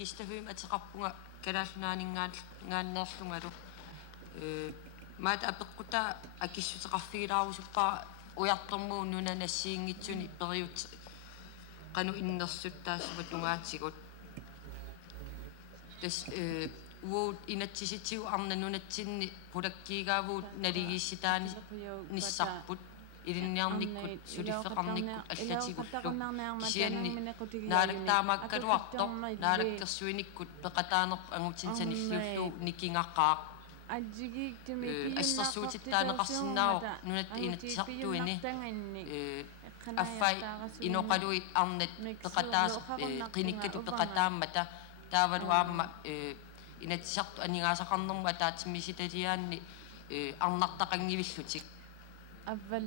kistahum ataqarpunga kalaallunaaningaalnerlungalu maat apeqquta akissutaqarfigilaarusuppa ujartormuu nunanassiingitsuni periut qanu innersuttaassuvat ungaatigut tas uut inatsisitiu arnanunatsinni pulakkiigaavuut naligiissitaani nissarput ilinniarnikkut suliffeqarnikkut allatigullu kisianni naalaktaamaakkaluartor naalakkersuinikkut peqataanerp angutinsanillullu nikingaqaaq ассерсуутиттаанеқарсинааро нунат инатсартуини аффай иноқалуит арнат пеқатаас қиниккату пеқатааммата таавалуаама инатсарту анигаасақарнерма таатиммиситалиаанни арнартақангивиллутик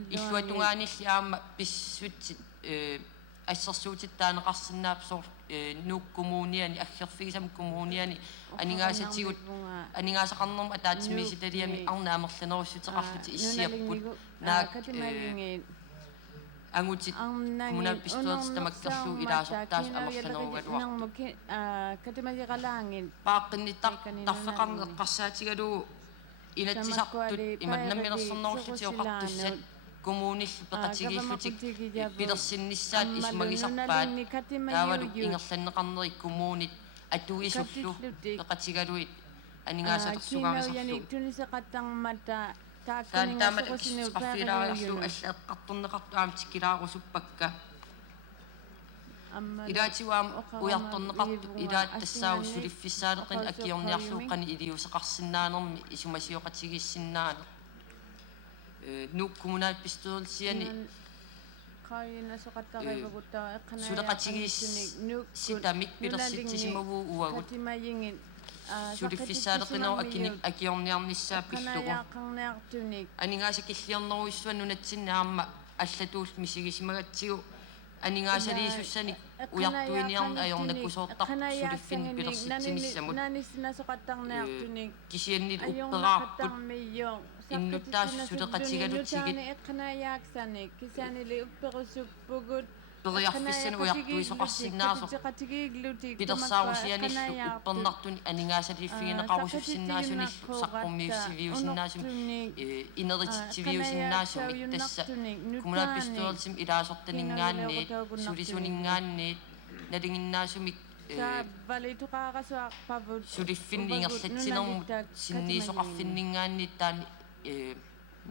иллуатунгаанилли аама писсутсит ассерсуутиттаанеқарсинаап соор нууккумууниани аггерфигисам кумууниани анигаасатигут анигаасақарнерма таатиммиситалиами арнаамерланеруссутеқарлути иссиаппут наак ангутит кумунаппистуерс тамаккерлуу илаасортаас амерланеругалуар пааққинниттар тарфеқарнеққарсаатигалуу инатсисартут иманнамминерсернеруллутиоқартуссат kommunillu peqatigilllutik pilersinnissaat ismagisarpaat taavalu ingerlanneqarnerik kommunit atuisullu peqatigaluit aningaasaqersugaamisarlu tuniseqattarmata taantamat qaffilaariarlu alleqqartorneqartu aamtikilaarusuppakka ilaatiwaam ujartorneqartu ilaat tassaavu suliffissaaleqin akiorniarluuqqani iliuseqarsinnaanermi isumasiоqatigiissinnaane нуккумунааппистуерсиани сулеқатигис ситамик пилерситсисимавуу уагут сулиффиссаалеқинеру акиорниарниссааппиллугу анигаасакиллиорнеруиссуа нунатсиннаама аллатуул мисигисимагатсигу анигаасалиисуссани уяртуиниарна аёрнаккусоортар сулиффин пилерситсиниссамут кисианнил уппераарпут иннуттаас сулеқатигалутсигит эққанааяаксани кисаанили упперусуппугут периарфиссани уяртуисоқарсиннаасо пилерсаарусианиллу уппернартуни анигаасалииффигинеқарусуссиннаасуниллу саққуммиуссивиусиннаасум инерититсивиусиннаасуми тасса кумунаппистуерсим илаасортанингаанни сулисунингаанни налингиннаасумик сулиффинни ингерлатсинермут синниисоқарфиннингаанни таани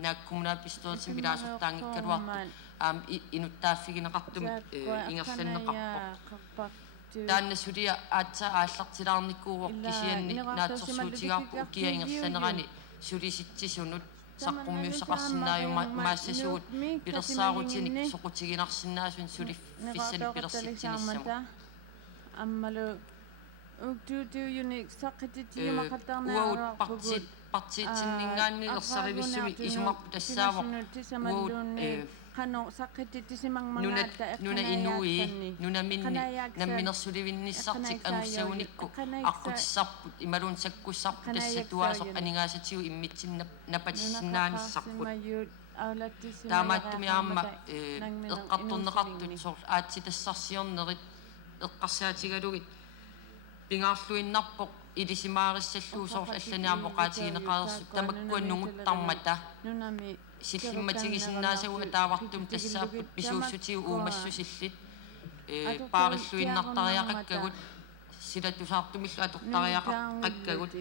нааккумунаппистуерсим илаасортаангиккалуарпут аам инуттааффигинеқартум ингерланнеқарпо таанна сулиа аатса ааллартилаарниккууво кисианни наатсерсуутигаарпу укиа ингерланерани сулиситсисунут саққуммиуссақарсинааюма maassasugut пилерсаарутиник соқутигинарсинаасун сулиффиссани пилерситсиниссама аммалу уктууту юник саққититиимақатарнаараа партиитсиннингаанни ерсаривиссуми исумарпу тассаавоқ қано саққититисимангмангаатта нуна инуи нунаминни намминерсуливинниссартик ангуссагуникку аққутиссарпут ималуун саккуссарпу тассатуаасоқ анигаасатигу иммитсинна напатиссинааниссарпут таамааттуми аама эққарторнеқартут соор аатситассарсиорнерит эққарсаатигалугит пингаарлуиннарпоқ илисимаариссаллуу соор алланиармо qaatiginеqaarsu tamakkuanнугуттармата нунами силлимматигисиннаасагу таавартум тассааппут писууссутигу уумассусиллит паариллуиннартариақаккагут силатусаартумиллу атортариақақкагут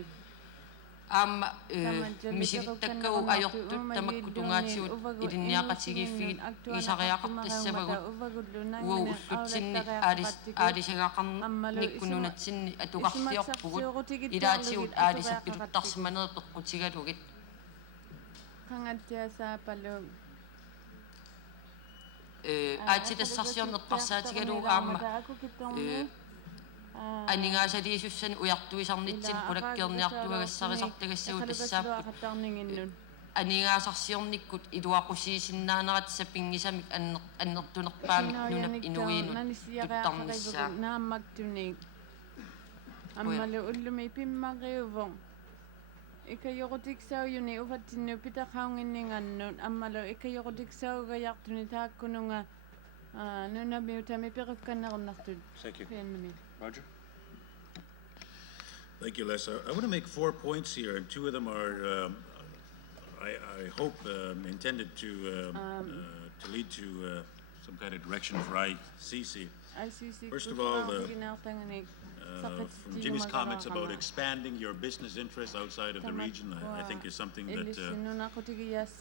аама мисилиттаккагу аёртут тамаккутунгаатигут илинниақатигииффигит исариақартассавагут уу уллутсинни аалисагаақарниккунунатсинни атуқарлиорпугут илаатигут аалисаппилуттарсиманерэ пеққутигалугит қангаттиасаапалу аатитассарсиорнеққарсаатигалуу аама анигаасалиисуссани уяртуисарнитсин пулаккиорниартуагассарисартагассагу тассааппут анигаасарсиорниккут илуақусиисиннаанерат сапингисамик аннертунерпаамик нунап инуиинут туттарниссаа нааммактуни аммалу уллуми пиммариувон икайорутиксауюни уфаттинну питахаунгиннинганнут аммалу икайорутиксаугаяртуни тааккунунга нунамиутами перукканнеруннартут. Thank you. Roger. Thank you, Les. I want to make 4 points here, and 2 of them are, I hope, intended to lead to some kind of direction for ICC. First of all, from Jimmy's comments about expanding your business interests outside of the region, I think is something that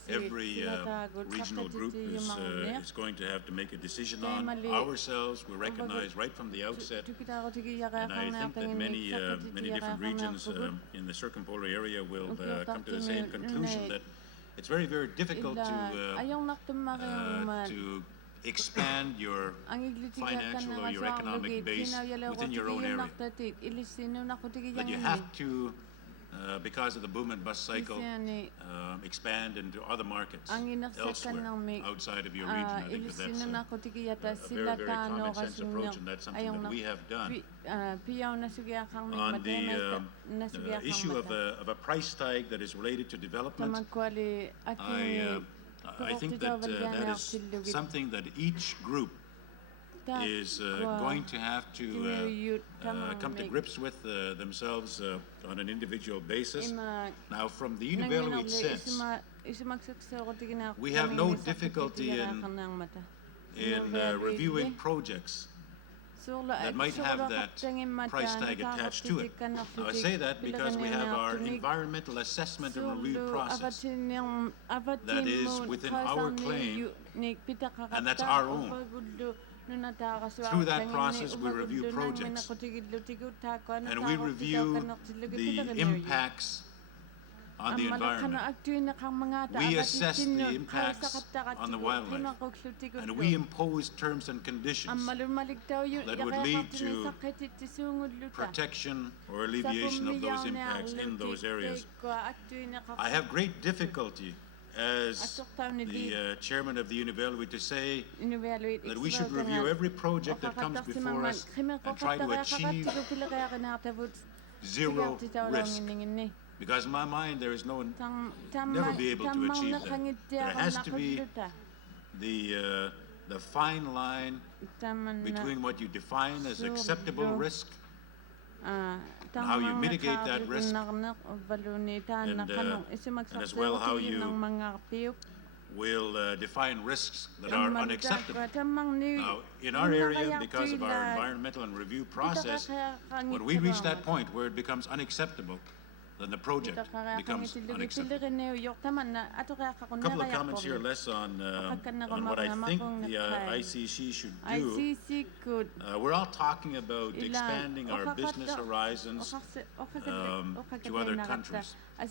every regional group is going to have to make a decision on. Ourselves, we recognize right from the outset, and I think that many different regions in the circumpolar area will come to the same conclusion that it's very, very difficult to expand your financial or your economic base within your own area. That you have to, because of the boom and bust cycle, expand into other markets elsewhere outside of your region. I think that that's a very, very common sense approach, and that's something that we have done. On the issue of a price tag that is related to development, I think that that is something that each group is going to have to come to grips with themselves on an individual basis. Now, from the Inuit sense, we have no difficulty in reviewing projects that might have that price tag attached to it. Now, I say that because we have our environmental assessment and review process that is within our claim, and that's our own. Through that process, we review projects, and we review the impacts on the environment. We assess the impacts on the wildlife, and we impose terms and conditions that would lead to protection or alleviation of those impacts in those areas. I have great difficulty as the chairman of the Inuit to say that we should review every project that comes before us and try to achieve zero risk. Because in my mind, there is never be able to achieve that. There has to be the fine line between what you define as acceptable risk and how you mitigate that risk, and as well how you will define risks that are unacceptable. Now, in our area, because of our environmental and review process, when we reach that point where it becomes unacceptable, then the project becomes unacceptable. A couple of comments here, less on what I think the ICC should do. We're all talking about expanding our business horizons to other countries. I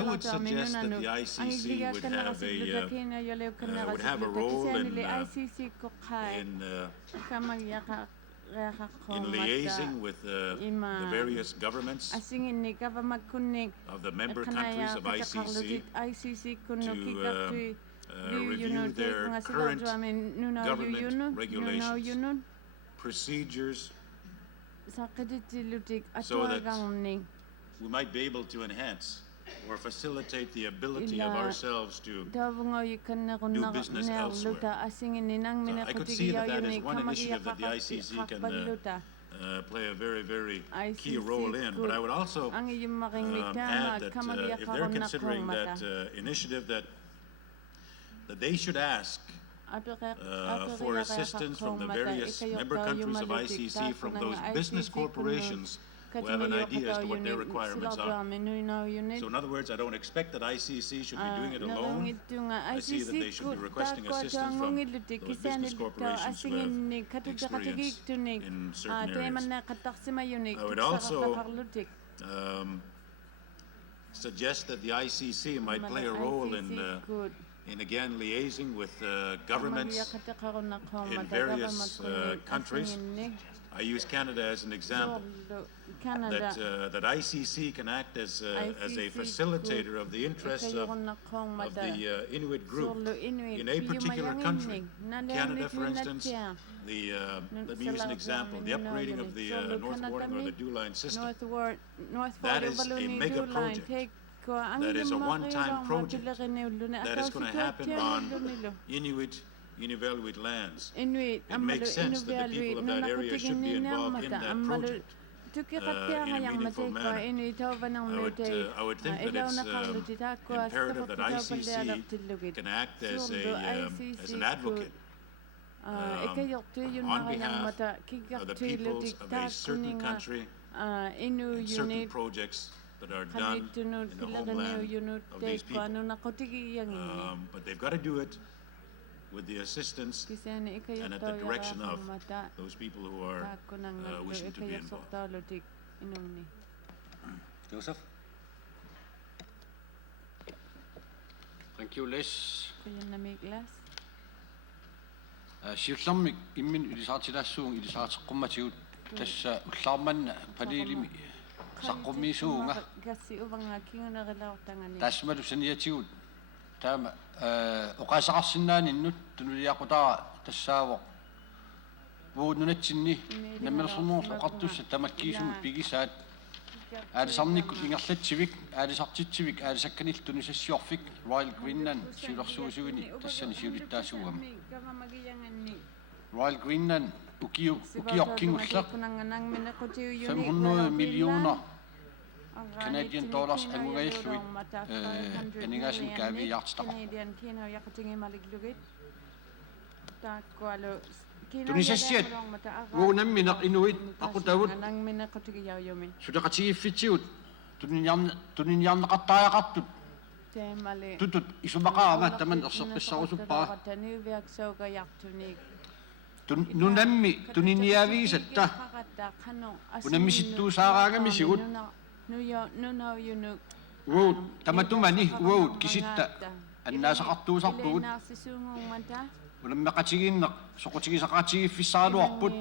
would suggest that the ICC would have a role in liaising with the various governments of the member countries of ICC to review their current government regulations, procedures, so that we might be able to enhance or facilitate the ability of ourselves to do business elsewhere. I could see that is one initiative that the ICC can play a very, very key role in. But I would also add that if they're considering that initiative, that they should ask for assistance from the various member countries of ICC, from those business corporations who have an idea as to what their requirements are. So in other words, I don't expect that ICC should be doing it alone. I see that they should be requesting assistance from those business corporations who have experience in certain areas. I would also suggest that the ICC might play a role in again liaising with governments in various countries. I use Canada as an example. That ICC can act as a facilitator of the interests of the Inuit group in a particular country. Canada, for instance, let me use an example, the upgrading of the North Warning or the Dew Line system. That is a mega project. That is a one-time project that is going to happen on Inuit lands. It makes sense that the people of that area should be involved in that project. in a meaningful manner. I would think that it's imperative that ICC can act as an advocate on behalf of the peoples of a certain country and certain projects that are done in the homeland of these people. But they've got to do it with the assistance and at the direction of those people who are wishing to be involved. Joseph? Thank you, Les. Siullammik immin ylisaatilaassuung ylisaatiqqumatigut tassa ullarmanna paliilimi saqqummiisuunga taasmalu saniatigut taama oqaasaqarsinnaaninut tunuliaqutara tassaawoq vuununatsinni nammersornuurlu oqartussa tamakkiisumut pigisaat aalisarnikku ingerlatsivik aalisartitsivik aalisakkaniltuni sassiorfik Royal Greenland siulersuusuuni tassani siulittaasuugama Royal Greenland ukiorkingullaq 500 millioner Canadian dollars angugailluit aningaasin kaaviyaartitaqor tunisassiat uunammineq Inuit aqutavut sudaqatigiffitigut tuniniarneqartaajaqartut tutut isumaqaama taman erseqqissarusuppaa nunammi tuniniaviisatta unammisittuusaaraagamissugut uut tamatumani uut kisitta annaasaqartuusarpugut unammeqatiginneq soqutigisaqaatigiffissaaluarput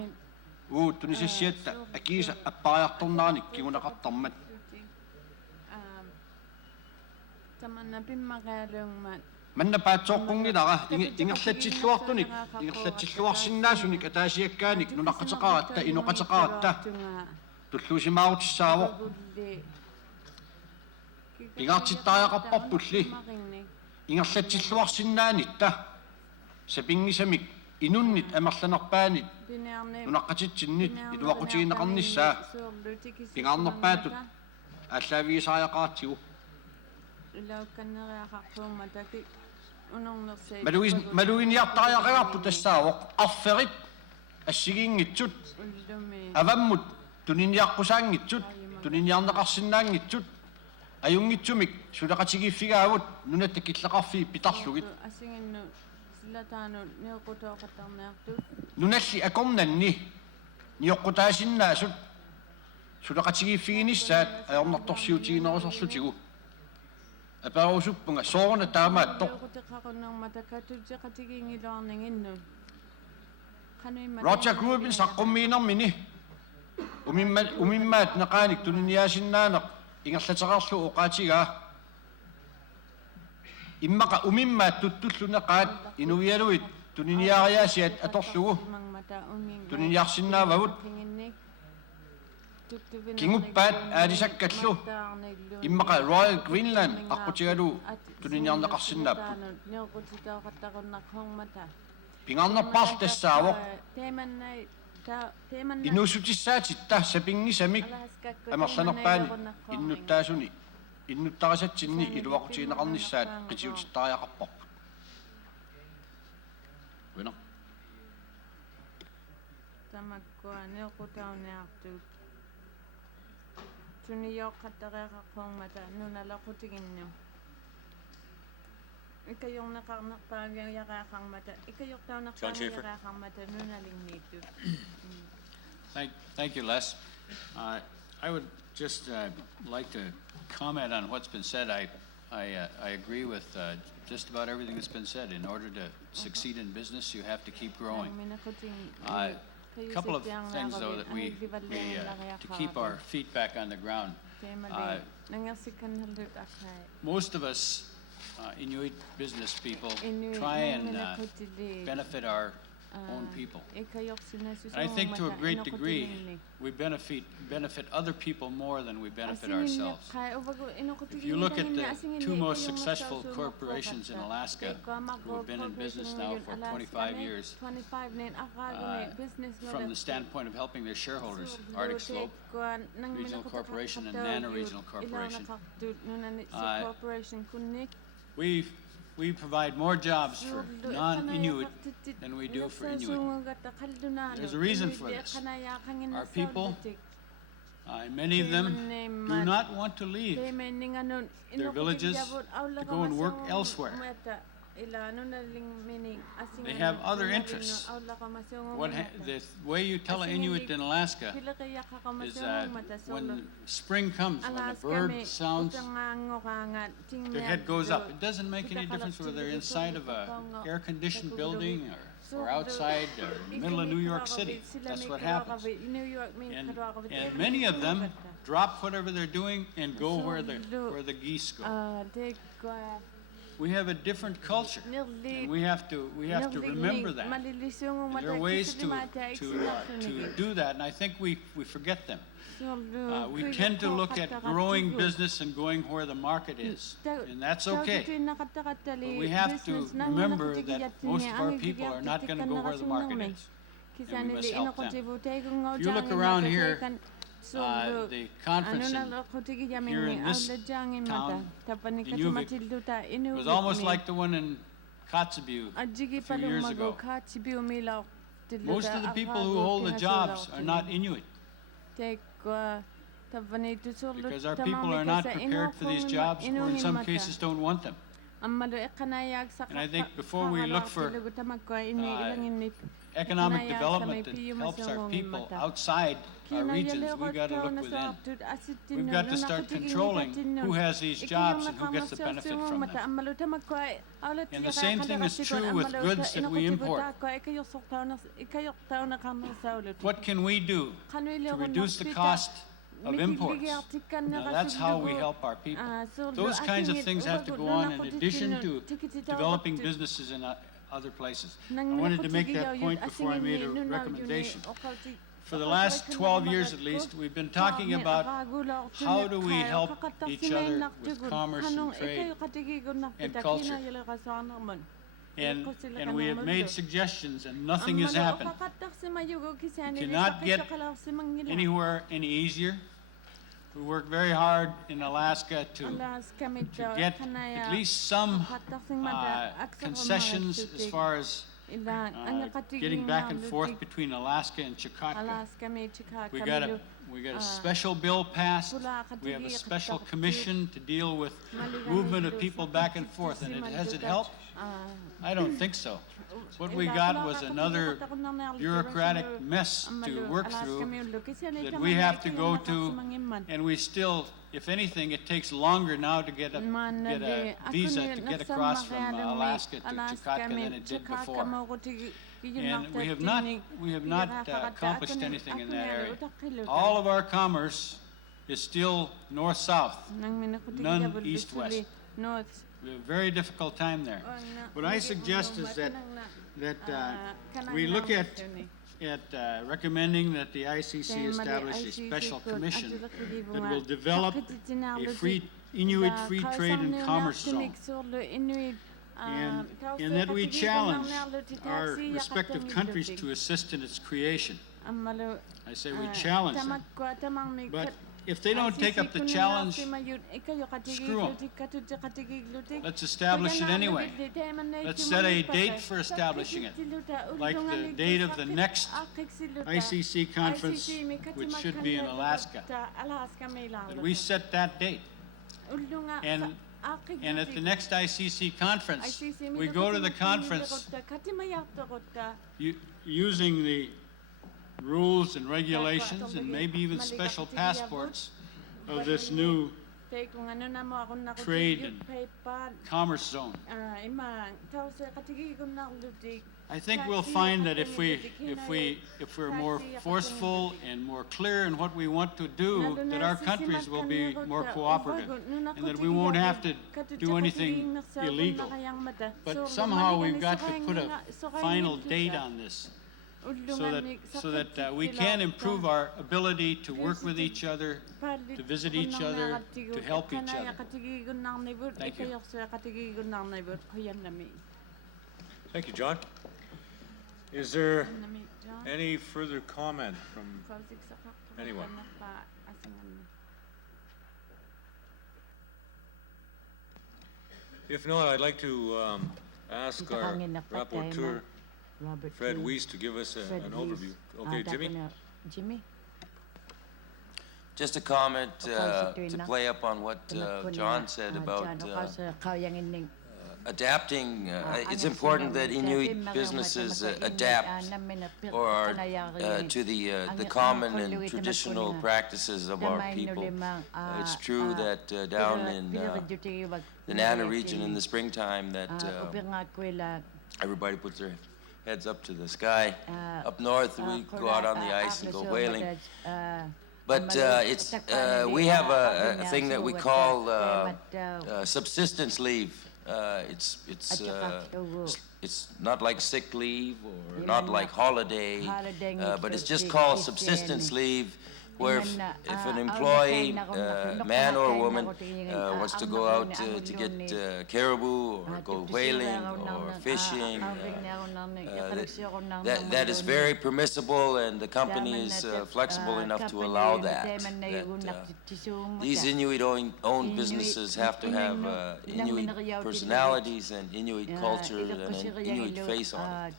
uut tunisassiatta akiisa appaariartornaanik kigunaqartarmat tamanna pimmaqaaluungmaat manna paatsoqqungilara ingerlatsilluartunik ingerlatsilluarsinnaasunik ataasiakkaanik nunaqqateqaratta inoqateqaratta tulluusimaarutissaavoq ingaartittaajaqarparpulli ingerlatsilluarsinnaanitta sapingisamik inunnit amerlanerpaanit nunaqqatitsinit iluaqutigineqarnissaa pingaarnerpaatut ааллаавигисааяqaartigu малугиниартариақарпу тассаавоқ арферит ассигиингитсут аваммут тунинниаққусаангитсут тунинниарнеқарсинаангитсут аюнгитсумик сулеқатигиффигаавут нунаттакиллеқарфи питарлугит нуналли акорнанни ниоққутаасиннаасут сулеқатигиффигинissaат аёрнарторсиутигинерусерлутигу апаарусуппунга соорна таамааттоқ Roger Grubin saqqummiinermini umimmaat neqaanik tuniniaasinnaaneq ingerlateqarlu oqaatigaa immaqa umimmaat tuttulluneqaat inuvialuit tuniniaariaasiat atorlugu tuniniarsinnaavavut kinguppaat aalisakkallu immaqa Royal Greenland aqutigalu tuniniarneqarsinnaappu pingarnerpaar tassaavoq inussutissaatitta sapingisamik amerlanerpaani innuttaasuni innuttarisatsinni iluaqutigineqarnissaat qitiutittaariaqarparput wena tamakkuaneoqutauniartuut tuniyoqqattareaqarquummata nunalaqutiginnu Thank you, Les. I would just like to comment on what's been said. I agree with just about everything that's been said. In order to succeed in business, you have to keep growing. A couple of things, though, that we to keep our feet back on the ground. Most of us Inuit business people try and benefit our own people. And I think to a great degree we benefit other people more than we benefit ourselves. If you look at the two most successful corporations in Alaska, who have been in business now for 25 years, from the standpoint of helping their shareholders, Arctic Slope Regional Corporation and Nana Regional Corporation, we provide more jobs for non-Inuit than we do for Inuit. There's a reason for this. Our people, many of them do not want to leave their villages to go and work elsewhere. They have other interests. The way you tell an Inuit in Alaska is that when spring comes, when the bird sounds, their head goes up. It doesn't make any difference whether they're inside of an air-conditioned building or outside or in the middle of New York City. That's what happens. And many of them drop whatever they're doing and go where the geese go. We have a different culture, and we have to remember that. And there are ways to do that, and I think we forget them. We tend to look at growing business and going where the market is, and that's okay. But we have to remember that most of our people are not going to go where the market is, and we must help them. If you look around here, the conference here in this town, Nunavut, was almost like the one in Kotzebue a few years ago. Most of the people who hold the jobs are not Inuit, because our people are not prepared for these jobs, or in some cases don't want them. And I think before we look for economic development that helps our people outside our regions, we've got to look within. We've got to start controlling who has these jobs and who gets the benefit from them. And the same thing is true with goods that we import. What can we do to reduce the cost of imports? Now that's how we help our people. Those kinds of things have to go on in addition to developing businesses in other places. I wanted to make that point before I made a recommendation. For the last 12 years at least, we've been talking about how do we help each other with commerce and trade and culture. And we have made suggestions and nothing has happened. We cannot get anywhere any easier. We work very hard in Alaska to get at least some concessions as far as getting back and forth between Alaska and Chukottka. We got a special bill passed. We have a special commission to deal with movement of people back and forth. And has it helped? I don't think so. What we got was another bureaucratic mess to work through that we have to go to, and we still, if anything, it takes longer now to get a visa to get across from Alaska to Chukottka than it did before. And we have not accomplished anything in that area. All of our commerce is still north-south, none east-west. We have a very difficult time there. What I suggest is that we look at recommending that the ICC establish a special commission that will develop a Inuit free trade and commerce zone. And that we challenge our respective countries to assist in its creation. I say we challenge them. But if they don't take up the challenge, screw them. Let's establish it anyway. Let's set a date for establishing it, like the date of the next ICC conference, which should be in Alaska. And we set that date. And at the next ICC conference, we go to the conference using the rules and regulations and maybe even special passports of this new trade and commerce zone. I think we'll find that if we're more forceful and more clear in what we want to do, that our countries will be more cooperative and that we won't have to do anything illegal. But somehow we've got to put a final date on this. so that we can improve our ability to work with each other, to visit each other, to help each other. Thank you. Thank you, John. Is there any further comment from anyone? If not, I'd like to ask our rapporteur, Fred Weiss, to give us an overview. Okay, Jimmy? Jimmy? Just a comment to play up on what John said about adapting. It's important that Inuit businesses adapt or to the common and traditional practices of our people. It's true that down in the Nana region in the springtime that everybody puts their heads up to the sky. Up north, we go out on the ice and go whaling. But we have a thing that we call subsistence leave. It's not like sick leave or not like holiday, but it's just called subsistence leave, where if an employee, man or woman, wants to go out to get caribou or go whaling or fishing, that is very permissible, and the company is flexible enough to allow that. These Inuit-owned businesses have to have Inuit personalities and Inuit culture and an Inuit face on it.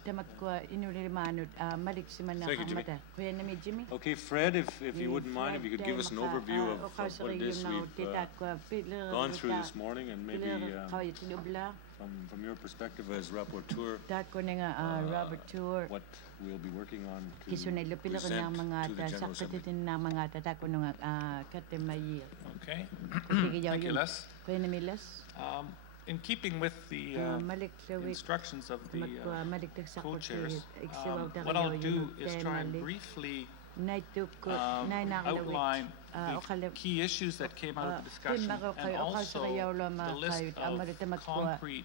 Thank you, Jimmy. Okay, Fred, if you wouldn't mind, if you could give us an overview of what it is we've gone through this morning, and maybe from your perspective as rapporteur, what we'll be working on to present to the General Assembly. Okay. Thank you, Les. In keeping with the instructions of the co-chairs, what I'll do is try and briefly outline the key issues that came out of the discussion, and also the list of concrete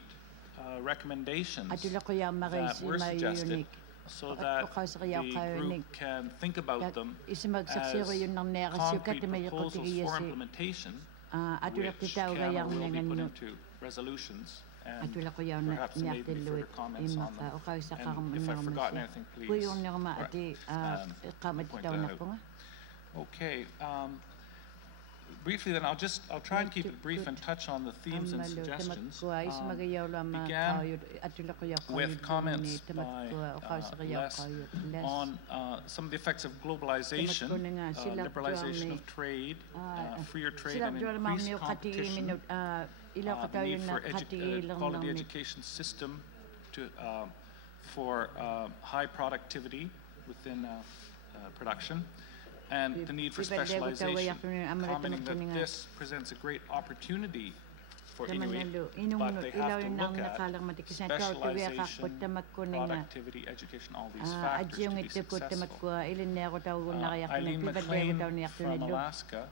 recommendations that were suggested, so that the group can think about them as concrete proposals for implementation, which can or will be put into resolutions, and perhaps there may be further comments on them. And if I've forgotten anything, please point that out. Okay. Briefly then, I'll try and keep it brief and touch on the themes and suggestions. Began with comments by Les on some of the effects of globalization, liberalization of trade, freer trade and increased competition, the need for a quality education system for high productivity within production, and the need for specialization, commenting that this presents a great opportunity for Inuit, but they have to look at specialization, productivity, education, all these factors to be successful. Eileen McLean from Alaska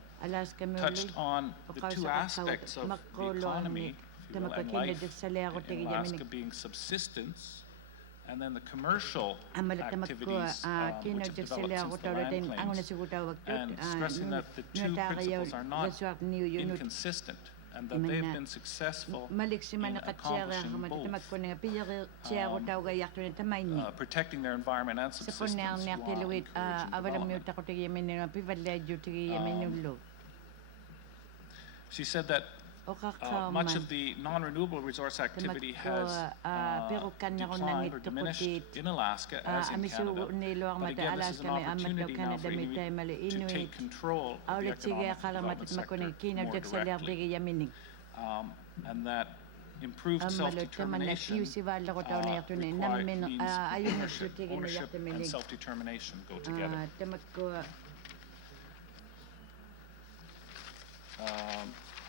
touched on the two aspects of the economy, if you will, and life in Alaska being subsistence, and then the commercial activities which have developed since the land claims, and stressing that the two principles are not inconsistent, and that they've been successful in accomplishing both, protecting their environment and subsistence while encouraging development. She said that much of the non-renewable resource activity has declined or diminished in Alaska as in Canada. But again, this is an opportunity now for Inuit to take control of the economic development sector more directly. And that improved self-determination means ownership and self-determination go together.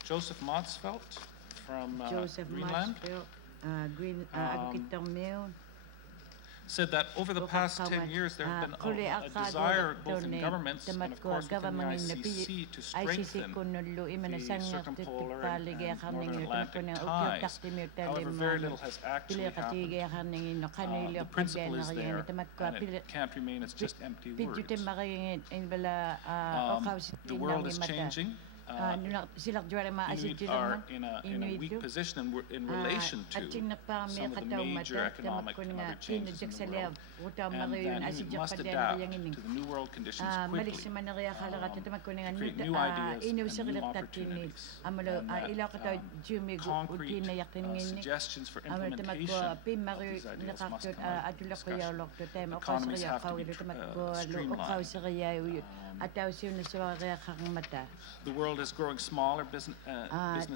Joseph Motsvelt from Greenland said that over the past 10 years, there have been a desire both in governments and of course within the ICC to strengthen the circumpolar and Northern Atlantic ties. However, very little has actually happened. The principle is there, and it can't remain as just empty words. The world is changing. Inuit are in a weak position in relation to some of the major economic and other changes in the world, and that Inuit must adapt to the new world conditions quickly, create new ideas and new opportunities, and that concrete suggestions for implementation of these ideas must come out of discussion. Economies have to be streamlined. The world is growing smaller, business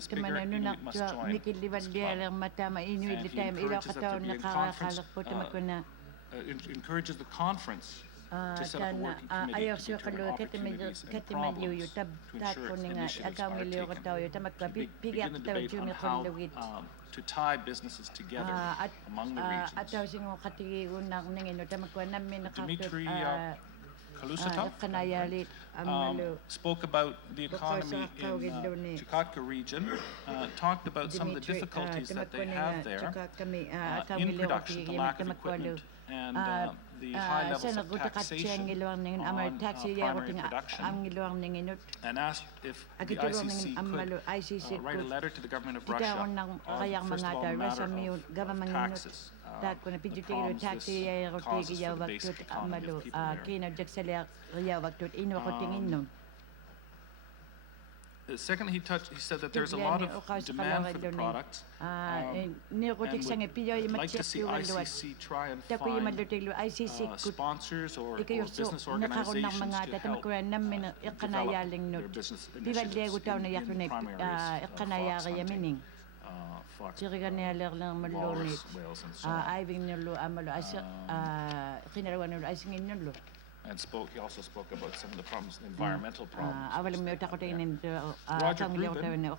bigger, Inuit must join this club. And he encourages that there be a conference, encourages the conference to set up a working committee to determine opportunities and problems to ensure initiatives are taken, to begin the debate on how to tie businesses together among the regions. Dmitry Kalusatov spoke about the economy in Chukotka region, talked about some of the difficulties that they have there in production, the lack of equipment, and the high levels of taxation on primary production, and asked if the ICC could write a letter to the government of Russia, first of all, the matter of taxes. The problems this causes for the basic economy of people there. Second, he said that there's a lot of demand for the product, and would like to see ICC try and find sponsors or business organizations to help develop their business initiatives in primary areas of fox hunting, walrus, whales, and so on. And he also spoke about some of the problems, the environmental problems. Roger Grubin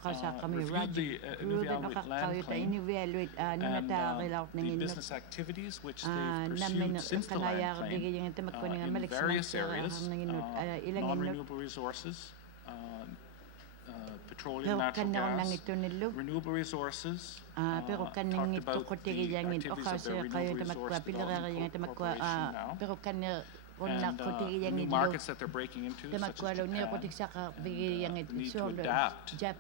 reviewed the Inuit land claim and the business activities which they've pursued since the land claim in various areas, non-renewable resources, petroleum, natural gas, renewable resources, talked about the activities of their renewable resource development corporation now, and the new markets that they're breaking into, such as Japan, and the need to adapt their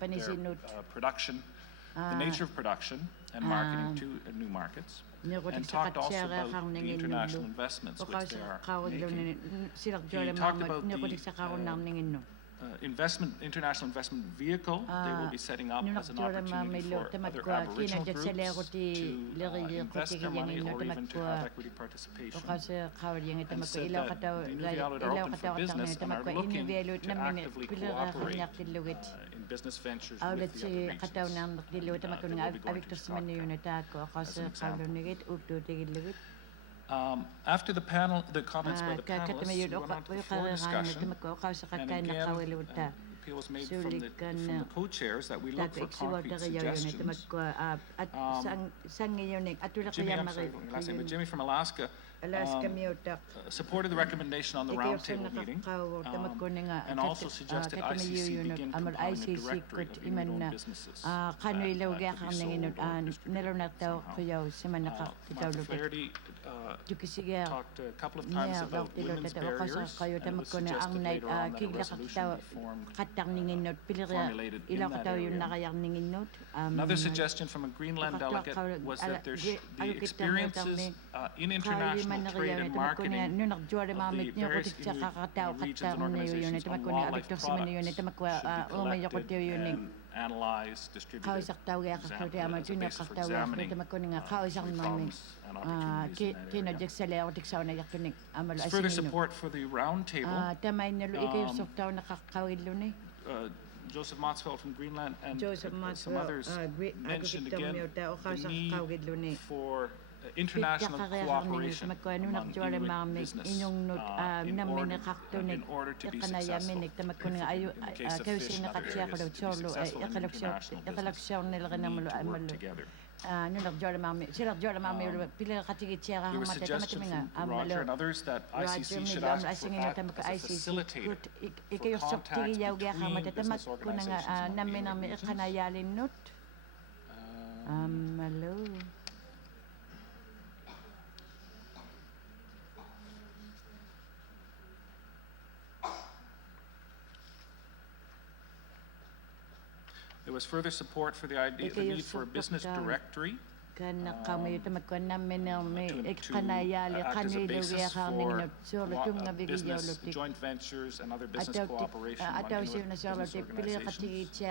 production, the nature of production and marketing to new markets, and talked also about the international investments which they are making. He talked about the international investment vehicle they will be setting up as an opportunity for other Aboriginal groups to invest their money or even to have equity participation. And said that the Inuit are open for business and are looking to actively cooperate in business ventures with the other regions. They will be going to Scotland as an example. After the comments by the panelists, we went on to the floor discussion, and again, appeal was made from the co-chairs that we look for concrete suggestions. Jimmy from Alaska supported the recommendation on the roundtable meeting, and also suggested ICC begin compiling a directory of Inuit-owned businesses that could be sold or somehow. Mark Flaherty talked a couple of times about women's barriers, and it was suggested later on that a resolution be formulated in that area. Another suggestion from a Greenland delegate was that the experiences in international trade and marketing of the various Inuit regions and organizations on wildlife products should be collected and analyzed, distributed, examined as a basis for examining problems and opportunities in that area. Further support for the roundtable. Joseph Motzfeldt from Greenland and some others mentioned again the need for international cooperation among Inuit business in order to be successful. In the case of fish and other areas, to be successful in international business, we need to work together. There were suggestions from Roger and others that ICC should ask for that as a facilitator for contacts between business organizations among Inuit regions. There was further support for the idea, the need for a business directory to act as a basis for business joint ventures and other business cooperation among Inuit business organizations.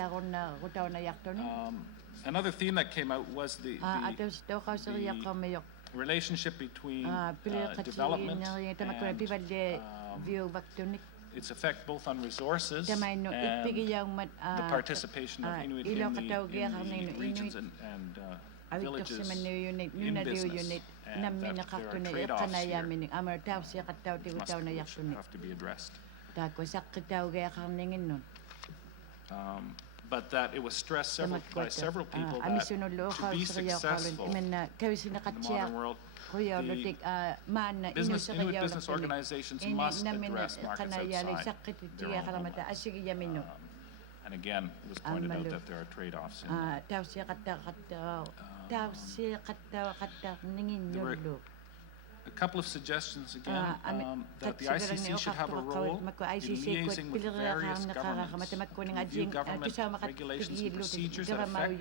Another theme that came out was the relationship between development and its effect both on resources and the participation of Inuit in the regions and villages in business, and that there are trade-offs here which have to be addressed. But that it was stressed by several people that to be successful in the modern world, the Inuit business organizations must address markets outside their own homeland. And again, it was pointed out that there are trade-offs in that. There were a couple of suggestions again that the ICC should have a role in liaising with various governments to review government regulations and procedures that affect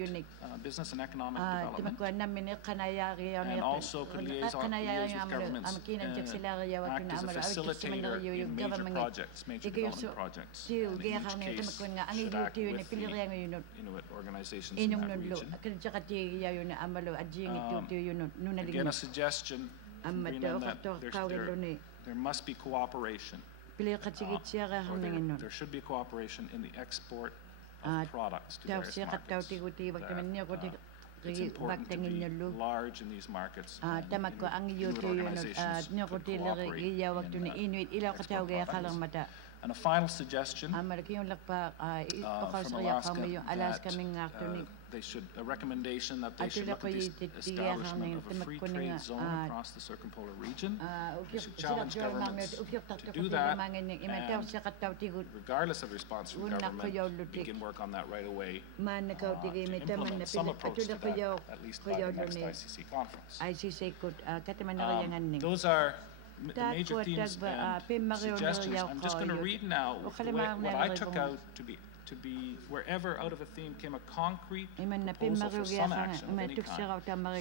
business and economic development, and also could liaise with governments, act as a facilitator in major projects, major development projects, and in each case should act with the Inuit organizations in that region. Again, a suggestion from Greenland that there must be cooperation, or there should be cooperation in the export of products to various markets. That it's important to be large in these markets, and Inuit organizations could cooperate in export products. And a final suggestion from Alaska, they should, a recommendation that they should look at the establishment of a free trade zone across the circumpolar region. They should challenge governments to do that, and regardless of response from government, begin work on that right away, to implement some approach to that, at least by the next ICC conference. Those are the major themes and suggestions. I'm just going to read now what I took out to be wherever out of a theme came a concrete proposal for some action of any kind. So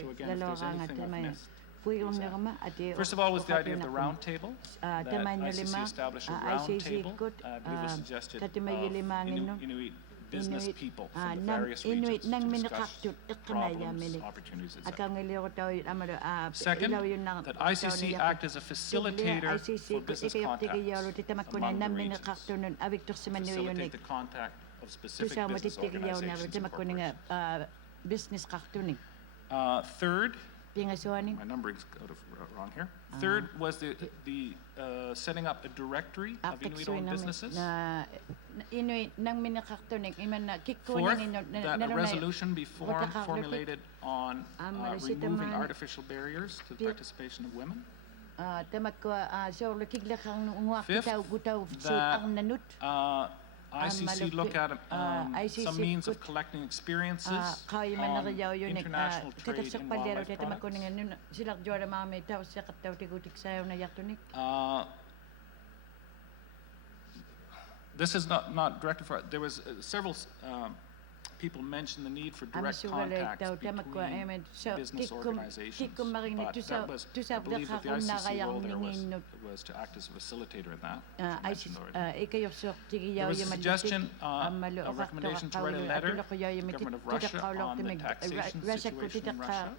again, if there's anything I've missed, please add. First of all was the idea of the round table, that ICC establish a round table, I believe was suggested, of Inuit business people from the various regions to discuss problems, opportunities, etc. Second, that ICC act as a facilitator for business contacts among the regions, facilitate the contact of specific business organizations and corporations. Third, my numbering's out of wrong here. Third was the setting up a directory of Inuit-owned businesses. Fourth, that a resolution be formulated on removing artificial barriers to the participation of women. Fifth, that ICC look at some means of collecting experiences on international trade in wildlife products. This is not directed for, there was several people mentioned the need for direct contacts between business organizations, but that was, I believe that the ICC role there was to act as a facilitator in that, as mentioned already. There was a suggestion, a recommendation to write a letter to the government of Russia on the taxation situation in Russia.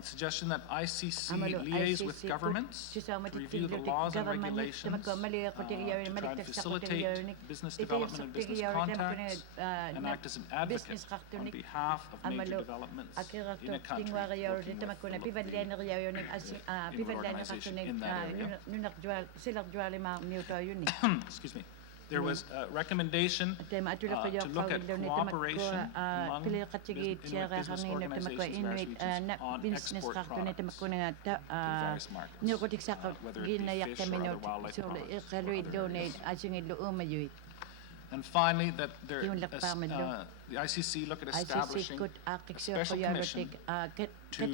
Suggestion that ICC liaise with governments to review the laws and regulations, to try to facilitate business development and business contacts, and act as an advocate on behalf of major developments in a country working with the Inuit organization in that area. Excuse me. there was a recommendation to look at cooperation among Inuit business organizations of various regions on export products to various markets, whether it be fish or other wildlife products or other areas. And finally, that there, the ICC look at establishing a special commission to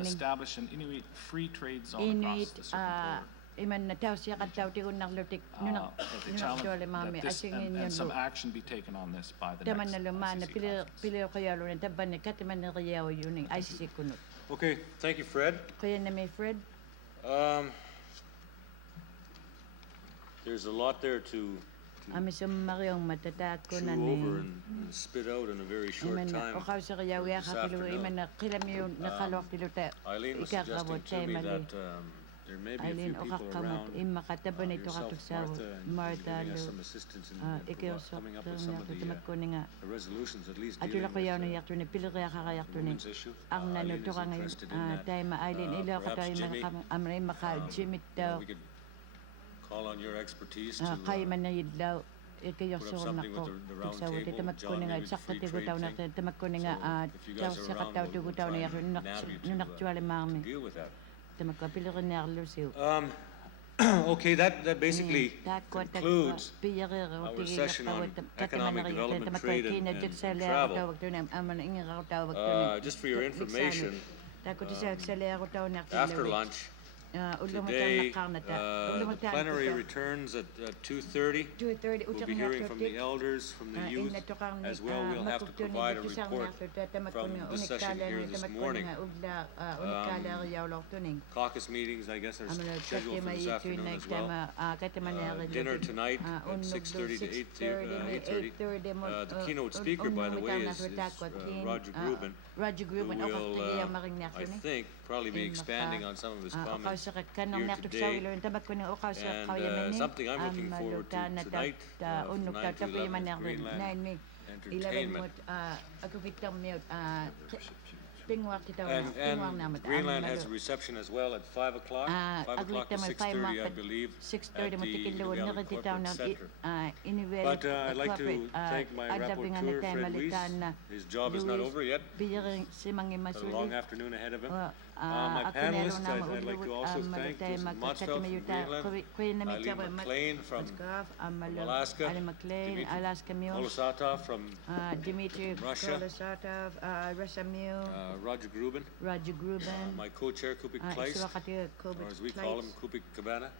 establish an Inuit free trade zone across the circumpolar. And some action be taken on this by the next ICC conference. Okay, thank you, Fred. There's a lot there to chew over and spit out in a very short time. This afternoon. Eileen was suggesting to me that there may be a few people around, yourself, Martha, and giving us some assistance in coming up with some of the resolutions, at least dealing with the women's issue. Eileen is interested in that. Perhaps Jimmy, we could call on your expertise to put up something with the round table. John, maybe the free trade thing. So if you guys are around, we'll try and nab you to deal with that. Okay, that basically concludes our session on economic development, trade, and travel. Just for your information, after lunch, today, the plenary returns at 2:30. We'll be hearing from the elders, from the youth, as well. We'll have to provide a report from this session here this morning. Caucus meetings, I guess, are scheduled for this afternoon as well. Dinner tonight at 6:30 to 8:30. The keynote speaker, by the way, is Roger Grubin, who will, I think, probably be expanding on some of his comments here today. And something I'm looking forward to tonight, from 9 to 11, Greenland Entertainment. And Greenland has a reception as well at 5 o'clock. 5 o'clock to 6:30, I believe, at the Development Corporate Center. But I'd like to thank my rapporteur, Fred Weiss. His job is not over yet. Got a long afternoon ahead of him. My panelists, I'd like to also thank Joseph Mostel from Greenland, Eileen McLean from Alaska, Dmitry Kolosatov from Russia, Roger Grubin, my co-chair Kupik Kleist, or as we call him, Kupik Cabana.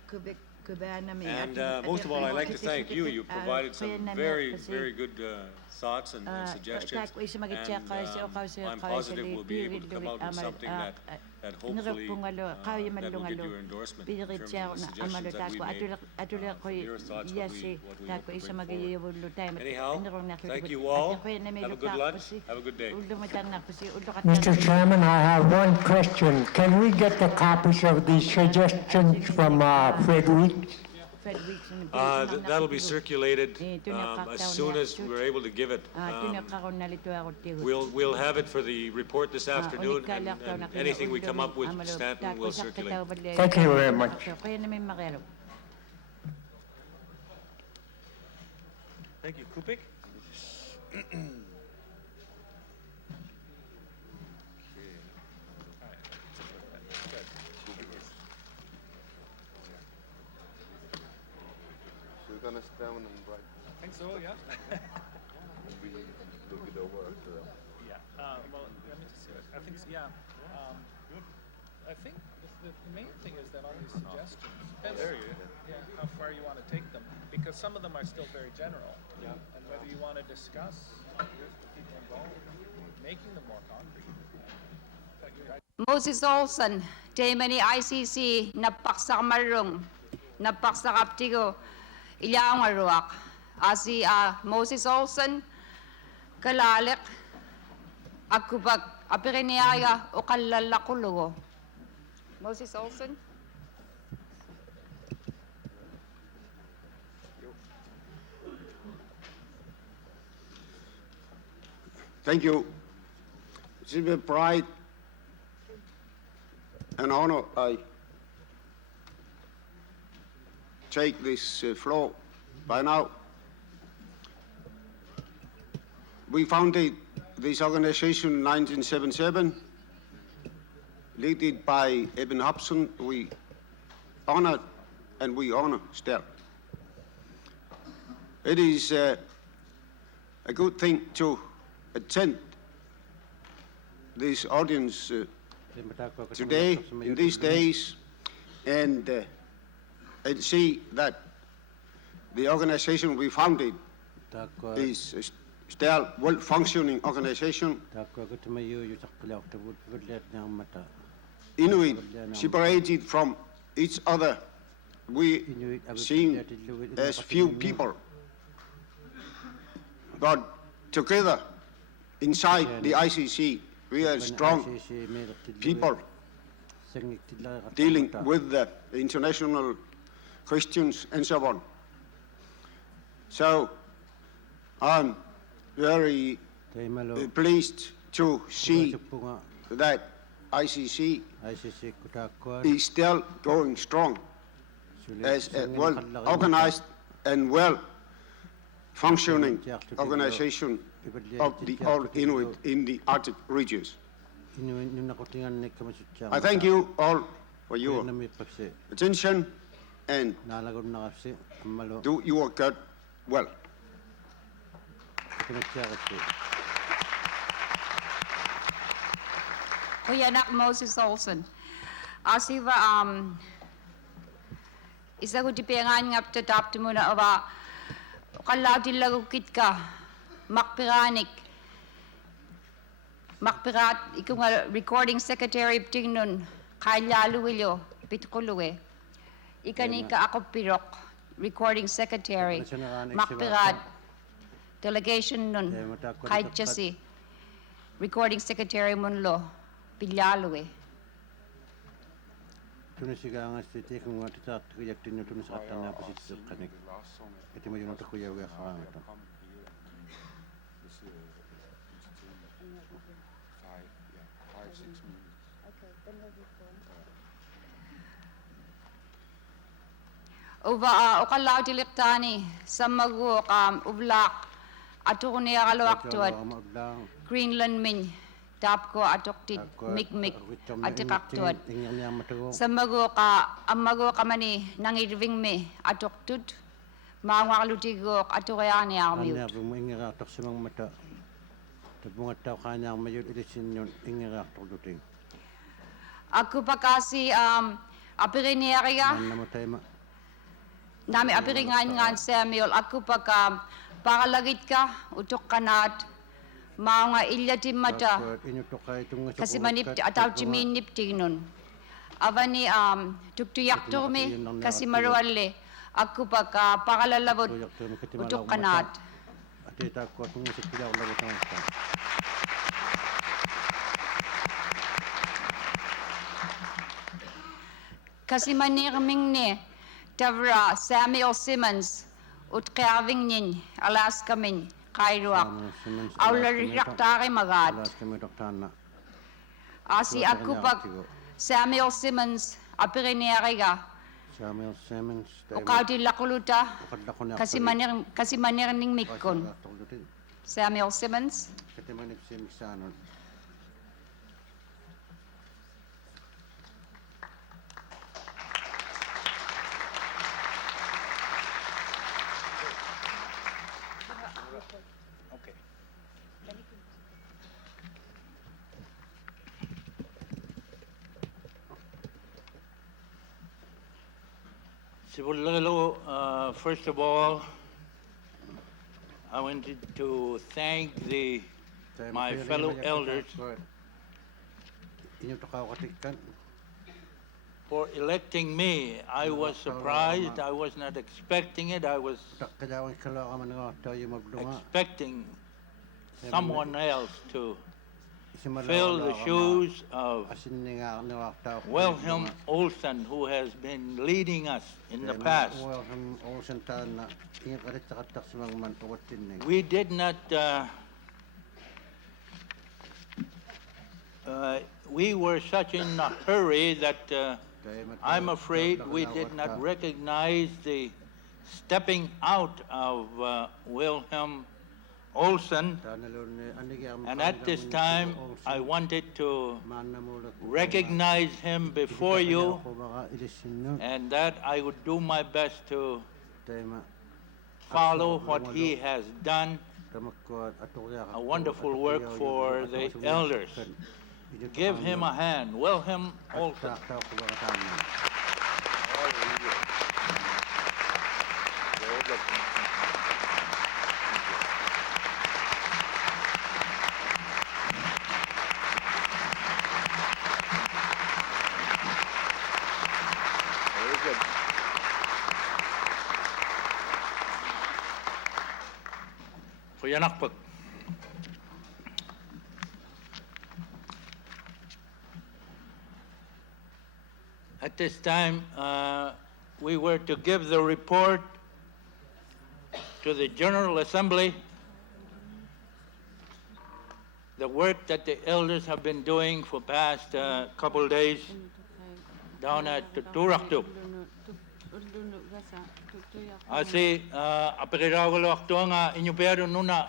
And most of all, I'd like to thank you. You provided some very, very good thoughts and suggestions. And I'm positive we'll be able to come out with something that hopefully that will get your endorsement in terms of the suggestions that we made. Your thoughts, what we hope to bring forward. Anyhow, thank you all. Have a good lunch. Have a good day. Mr. Chairman, I have one question. Can we get the copies of these suggestions from Fred Weeks? That'll be circulated as soon as we're able to give it. We'll have it for the report this afternoon, and anything we come up with, Stanton will circulate. Thank you very much. Thank you, Kupik. We're gonna stand and write. I think so, yeah. We look it over after that. Yeah, well, let me just see. I think, yeah. I think the main thing is that on these suggestions, how far you want to take them, because some of them are still very general. Yeah. And whether you want to discuss with the people involved, making them more concrete. Moses Olson, Taimani ICC, napaksa marung, napaksa kaptigo, ilang aruak. Asi Moses Olson, kalalik, akubag, apiriniaya, o kalalakulugo. Moses Olson. Thank you. It's with pride and honor I take this floor by now. We founded this organization in 1977, led by Eben Hobson. We honored and we honor still. It is a good thing to attend this audience today, in these days, and see that the organization we founded is still a well-functioning organization. Inuit separated from each other, we seem as few people, but together inside the ICC, we are strong people dealing with the international questions and so on. So I'm very pleased to see that ICC is still going strong as a well-organized and well-functioning organization of the all Inuit in the Arctic regions. I thank you all for your attention and do your good well. Kuyanak Moses Olson. Asiva isa ko tipengan ngap tetap muna awa kalau dilagukit ka makpiranik makpirat iku nga recording secretary tingnon kailaluwilo pitkuluwe ikani ka ako pirok recording secretary makpirat delegation nun kahit si recording secretary munlo pilaluwe. Tunisigangas titi kung wati sa tuyak tinyo tunis atan na posisyon kanik. Iti mo yun ito kuya uya ka ito. Uva ukalaw tiliktani sa maguk ublak ato niya kalawak tuat Greenland min tap ko atoktit mikmik atikak tuat sa maguk amago kamani nangirving me atoktut mga kalutigok ato kaya niya kamiut. Ano mo ingirak tok si mga mata tabungat tao kanya mayod ilisin yun ingirak tok luting. Ako pa kasi apirin niya kaya nami apiringan nga Samuel ako pa ka pakalagit ka utok kanat mga ilyatim mata kasi manip ataw chiminip tingnon avani tuktuyak to me kasi maruale ako pa ka pakalalabot utok kanat kasi manirming ni Tavra Samuel Simmons ut kaving nin Alaska min kairuak aularirak tari magat asi aku pak Samuel Simmons apirineriga Samuel Simmons ukaw di lakuluta kasi manir ning mikon Samuel Simmons First of all, I wanted to thank my fellow elders for electing me. I was surprised. I was not expecting it. I was expecting someone else to fill the shoes of Wilhelm Olsen, who has been leading us in the past. We did not, we were such in a hurry that I'm afraid we did not recognize the stepping out of Wilhelm Olsen, and at this time I wanted to recognize him before you, and that I would do my best to follow what he has done, a wonderful work for the elders. Give him a hand. Wilhelm Olsen. Kuyanakpag. At this time, we were to give the report to the General Assembly, the work that the elders have been doing for past couple days down at Turaktuk. Asi apirawalo akto nga inyo pero nuna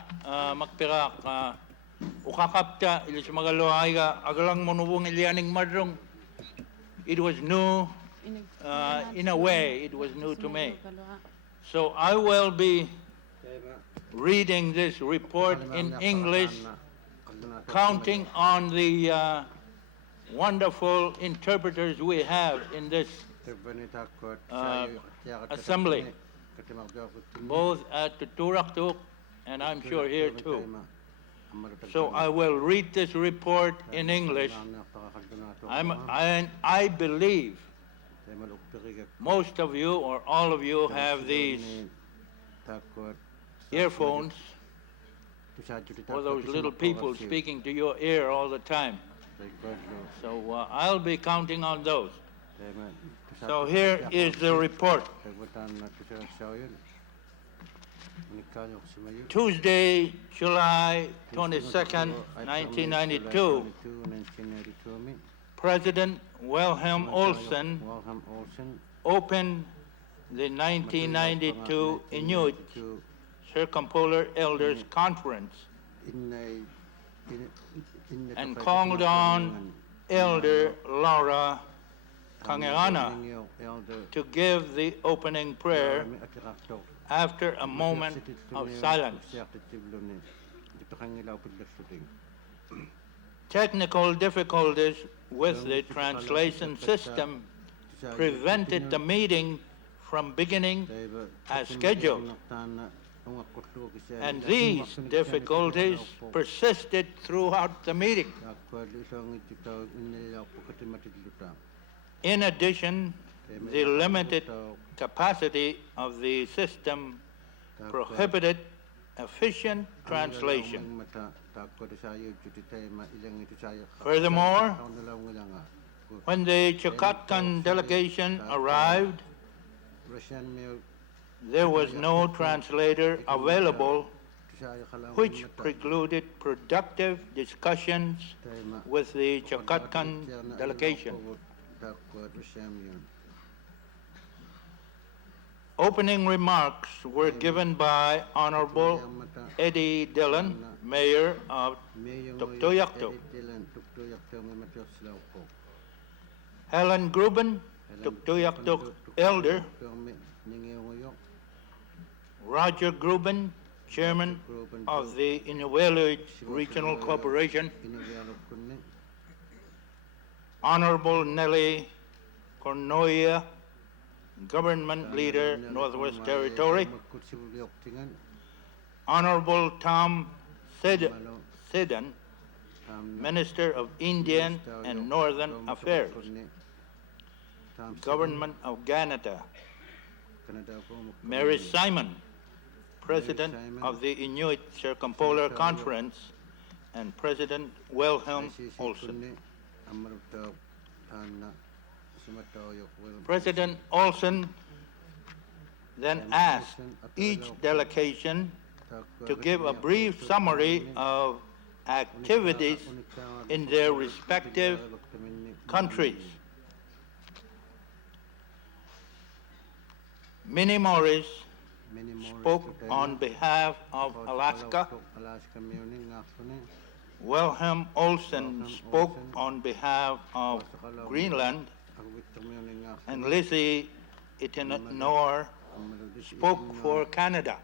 magpirak ukakapta ilis magalo ay agalang monubong ilianing madrong. It was new, in a way, it was new to me. So I will be reading this report in English, counting on the wonderful interpreters we have in this assembly, both at the Turaktuk and I'm sure here too. So I will read this report in English. I believe most of you or all of you have these earphones for those little people speaking to your ear all the time. So I'll be counting on those. So here is the report. Tuesday, July 22nd, 1992, President Wilhelm Olsen opened the 1992 Inuit Circumpolar Elders Conference and called on Elder Laura Kangeana to give the opening prayer after a moment of silence. Technical difficulties with the translation system prevented the meeting from beginning as scheduled. And these difficulties persisted throughout the meeting. In addition, the limited capacity of the system prohibited efficient translation. Furthermore, when the Chukatkan delegation arrived, there was no translator available, which precluded productive discussions with the Chukatkan delegation. Opening remarks were given by Honorable Eddie Dillon, Mayor of Tuktoyaktuk. Helen Gruben, Tuktoyaktuk Elder. Roger Gruben, Chairman of the Inuit Regional Corporation. Honorable Nellie Cornoia, Government Leader, Northwest Territory. Honorable Tom Seddon, Minister of Indian and Northern Affairs, Government of Canada. Mary Simon, President of the Inuit Circumpolar Conference, and President Wilhelm Olsen. President Olsen then asked each delegation to give a brief summary of activities in their respective countries. Minnie Morris, spoke on behalf of Alaska. Wilhelm Olsen spoke on behalf of Greenland, and Lizzie Itinor spoke for Canada.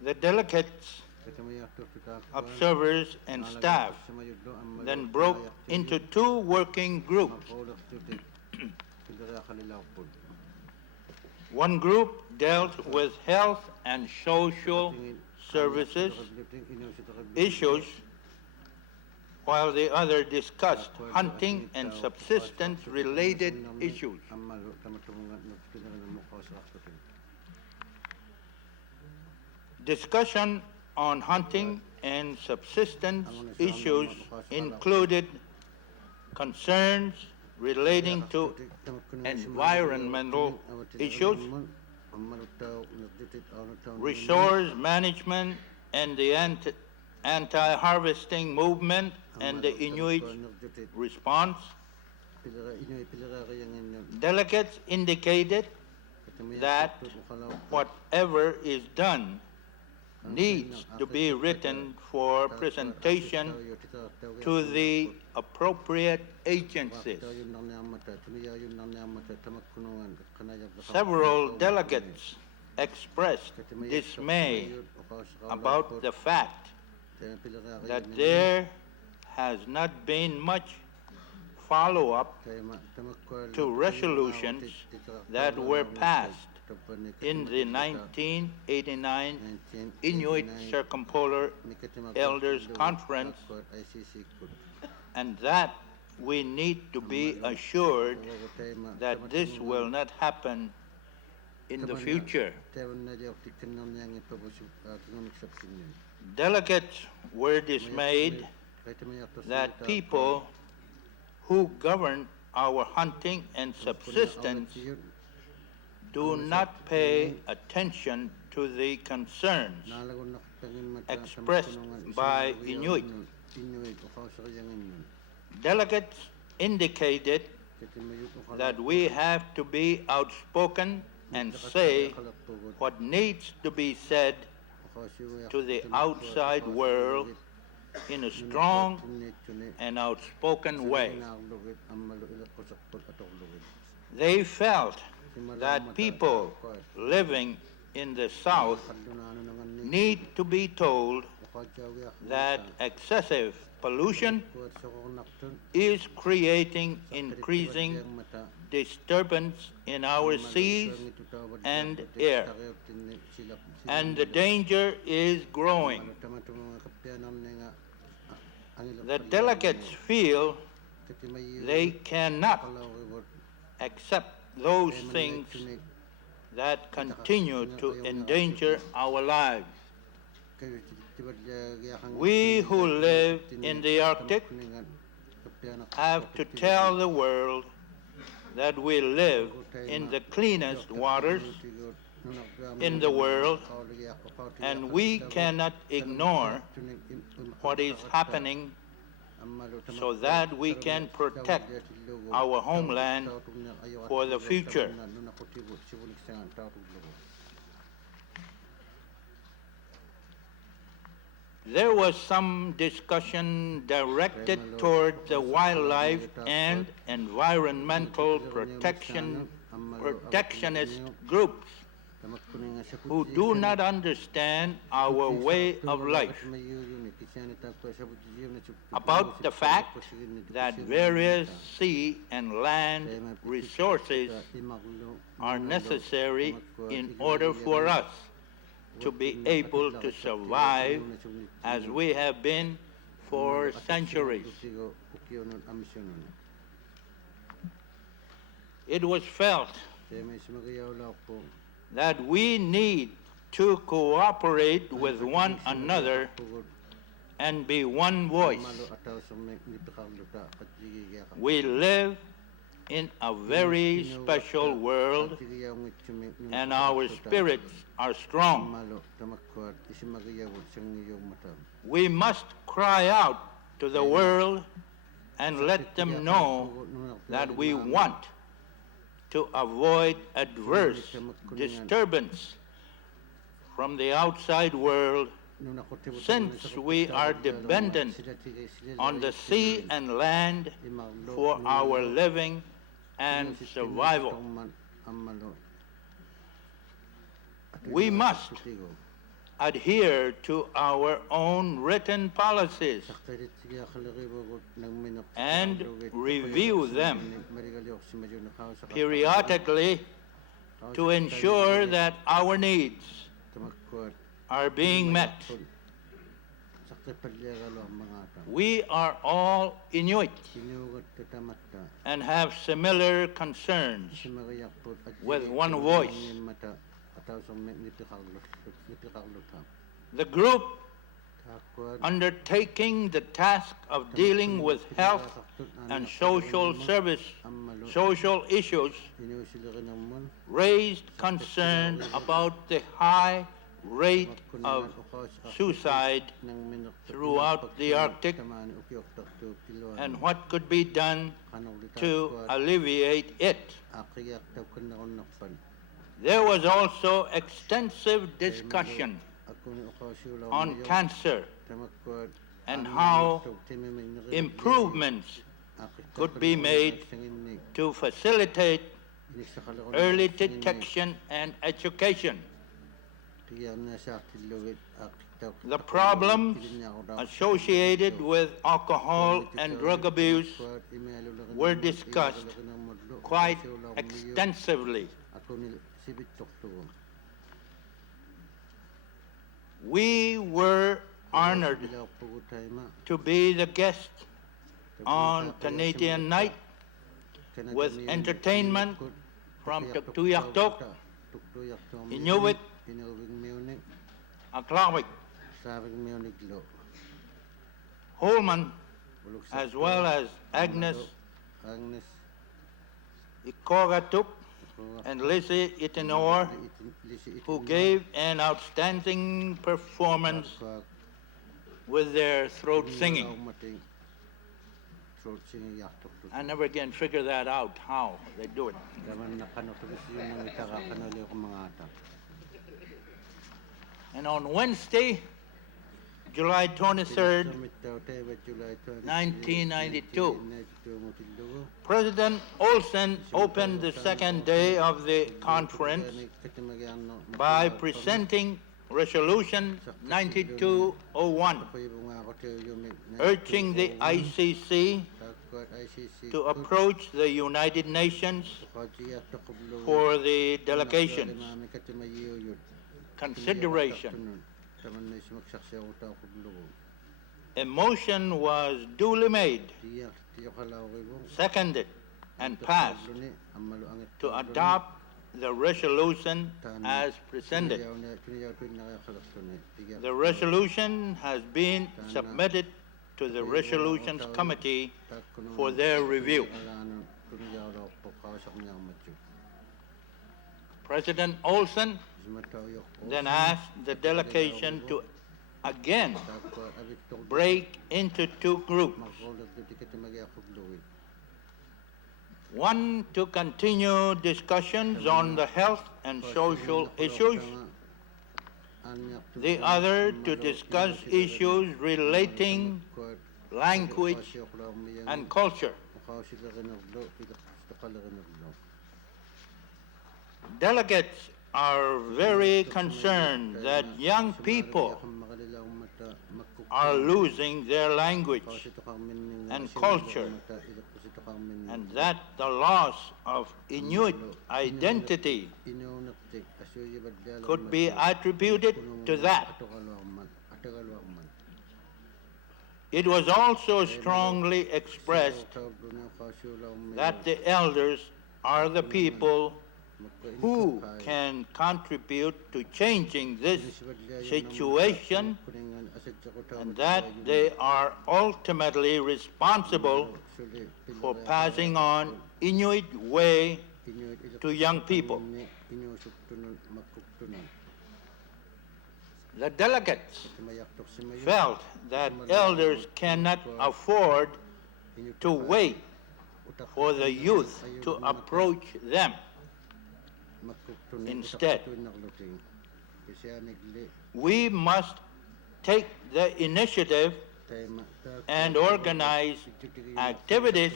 The delegates, observers, and staff then broke into two working groups. One group dealt with health and social services issues, while the other discussed hunting and subsistence-related issues. Discussion on hunting and subsistence issues included concerns relating to environmental issues, resource management, and the anti-harvesting movement and the Inuit response. Delegates indicated that whatever is done needs to be written for presentation to the appropriate agencies. Several delegates expressed dismay about the fact that there has not been much follow-up to resolutions that were passed in the 1989 Inuit Circumpolar Elders Conference, and that we need to be assured that this will not happen in the future. Delegates were dismayed that people who govern our hunting and subsistence do not pay attention to the concerns expressed by Inuit. Delegates indicated that we have to be outspoken and say what needs to be said to the outside world in a strong and outspoken way. They felt that people living in the South need to be told that excessive pollution is creating increasing disturbance in our seas and air, and the danger is growing. The delegates feel they cannot accept those things that continue to endanger our lives. We who live in the Arctic have to tell the world that we live in the cleanest waters in the world, and we cannot ignore what is happening so that we can protect our homeland for the future. There was some discussion directed toward the wildlife and environmental protectionist groups who do not understand our way of life, about the fact that various sea and land resources are necessary in order for us to be able to survive as we have been for centuries. It was felt that we need to cooperate with one another and be one voice. We live in a very special world, and our spirits are strong. We must cry out to the world and let them know that we want to avoid adverse disturbance from the outside world, since we are dependent on the sea and land for our living and survival. We must adhere to our own written policies and review them periodically to ensure that our needs are being met. We are all Inuit and have similar concerns with one voice. The group undertaking the task of dealing with health and social issues raised concern about the high rate of suicide throughout the Arctic and what could be done to alleviate it. There was also extensive discussion on cancer and how improvements could be made to facilitate early detection and education. The problems associated with alcohol and drug abuse were discussed quite extensively. We were honored to be the guest on Canadian Night with entertainment from Tuktoyaktok, Inuit, Aklawik, Holman, as well as Agnes Ikogatuk and Lizzie Itinor, who gave an outstanding performance with their throat singing. I never again figure that out, how they do it. And on Wednesday, July 23rd, 1992, President Olsen opened the second day of the conference by presenting Resolution 9201, urging the ICC to approach the United Nations for the delegation's consideration. A motion was duly made, seconded, and passed to adopt the resolution as presented. The resolution has been submitted to the Resolutions Committee for their review. President Olsen then asked the delegation to again break into two groups. One to continue discussions on the health and social issues, the other to discuss issues relating language and culture. Delegates are very concerned that young people are losing their language and culture, and that the loss of Inuit identity could be attributed to that. It was also strongly expressed that the elders are the people who can contribute to changing this situation, and that they are ultimately responsible for passing on Inuit way to young people. The delegates felt that elders cannot afford to wait for the youth to approach them. Instead, we must take the initiative and organize activities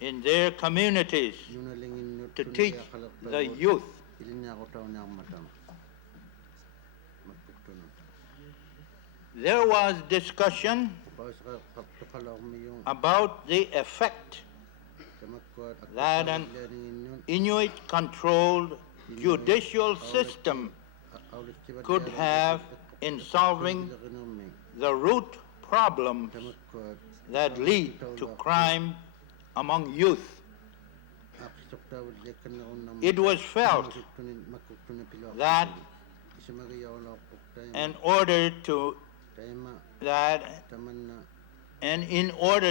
in their communities to teach the youth. There was discussion about the effect that an Inuit-controlled judicial system could have in solving the root problems that lead to crime among youth. It was felt that in order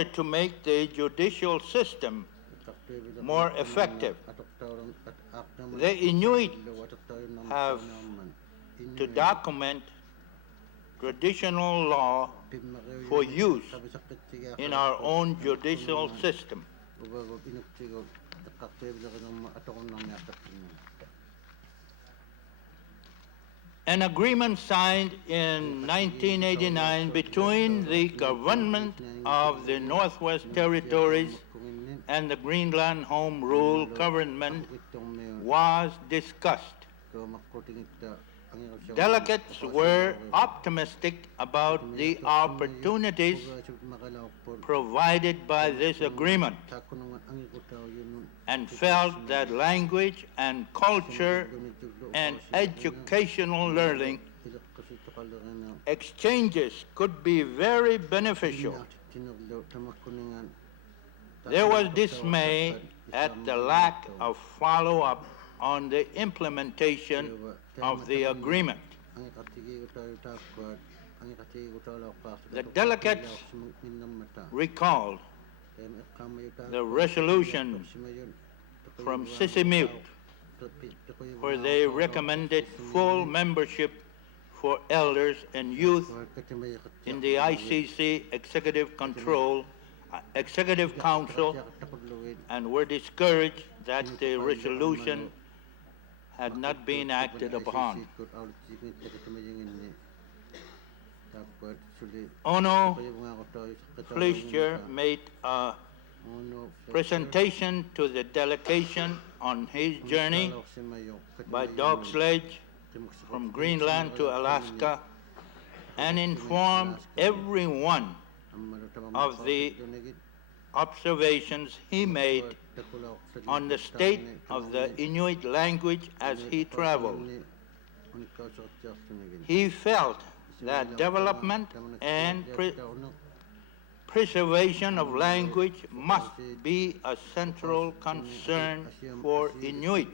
to make the judicial system more effective, the Inuit have to document traditional law for use in our own judicial system. An agreement signed in 1989 between the government of the Northwest Territories and the Greenland Home Rule government was discussed. Delegates were optimistic about the opportunities provided by this agreement and felt that language and culture and educational learning exchanges could be very beneficial. There was dismay at the lack of follow-up on the implementation of the agreement. The delegates recalled the resolution from Sissimute, where they recommended full membership for elders and youth in the ICC Executive Council, and were discouraged that the resolution had not been acted upon. Ono Fleischer made a presentation to the delegation on his journey by dog sledge from Greenland to Alaska and informed everyone of the observations he made on the state of the Inuit language as he traveled. He felt that development and preservation of language must be a central concern for Inuit.